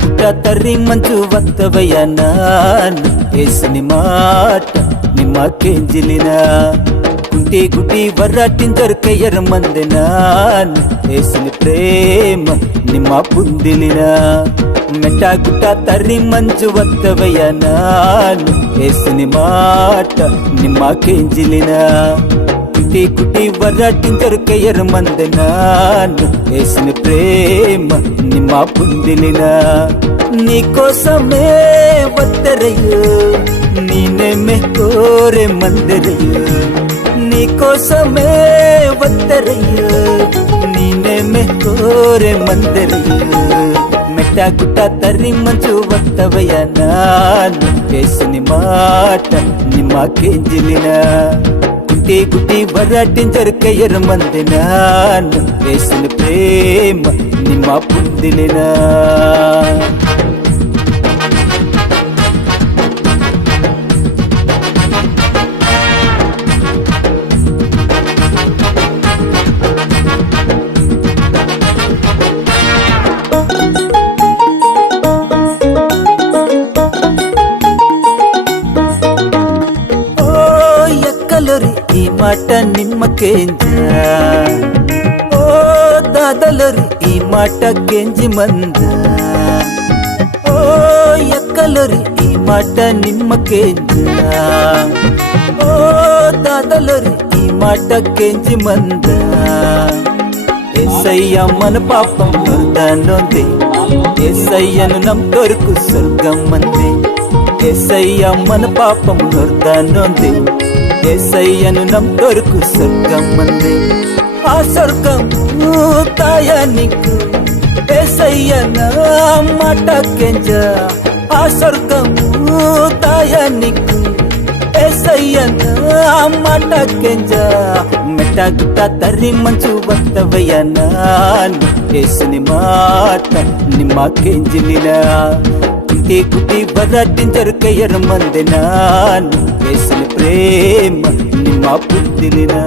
ಗುಟ್ಟ ತರ್ರಿ ಮಂಜು ವತ್ತವಯ್ಯ ನಾನು ಏಸನಿ ಮಾಟ ನಿಮ್ಮ ಕೆಂಜಿಲಿನ ಗುಂಟಿ ಗುಟಿ ವರಾಟಿಂದರ್ ಕೈಯರ ಮಂದೆ ನಾನು ಏಸನಿ ಪ್ರೇಮ ನಿಮ್ಮ ಪುಂದಿಲಿನ ಮೆಟ್ಟ ಗುಟ್ಟ ತರ್ರಿ ಮಂಜು ವತ್ತವಯ್ಯ ನಾನು ಏಸನಿ ಮಾಟ ನಿಮ್ಮ ಕೆಂಜಿಲಿನ ಗುಟಿ ಗುಟಿ ವರಾಟಿಂದರ್ ಕೈಯರ ಮಂದೆ ನಾನು ఏసిన ప్రేమ నిమ్మ పుందిలిన నీకోసమే వద్దరయ్యో నేనే కోరే మందిరయ్యో నీకోసమే వద్దరయ్యో నేనే కోరే మందిరయ్యో మెట్ట గుట్ట తర్రి మంచు వత్తవయ్య నాను ఏసిన మాట నిమ్మ కేంజిలిన గుట్టి గుట్టి వరాటించరు కయ్యర మంది నాను వేసిన ప్రేమ నిమ్మ పుందిలిన ఈ మాట నిమ్మ కేంజ ఓ దాదలరు ఈ మాట కెంజి మంద ఓ ఎక్కలరు ఈ మాట నిమ్మ కేంజ ఓ దాదలరు ఈ మాట కెంజి మంద ఏసయ్య మన పాపం నొందే ఏసయ్యను నమ్ తొరకు స్వర్గం మందే ఏసయ్య మన పాపం నొందే ఏసయ్యను నమ్ తొరకు స్వర్గం మంది ఆ స్వర్గము తాయ నీకు ఏసయ్య నా మాట కెంజ ఆ స్వర్గము తాయ నీకు ఏసయ్య నా మాట కెంజ మెట్ట గుట్ట తర్రి మంచు వత్తవయ్య నాను ఏసుని మాట నిమ్మ కెంజిలిన గుట్టి గుట్టి వరాటించరు కయ్యర మంది నాను వేసిన ప్రేమ నిమ్మ పుందిలినా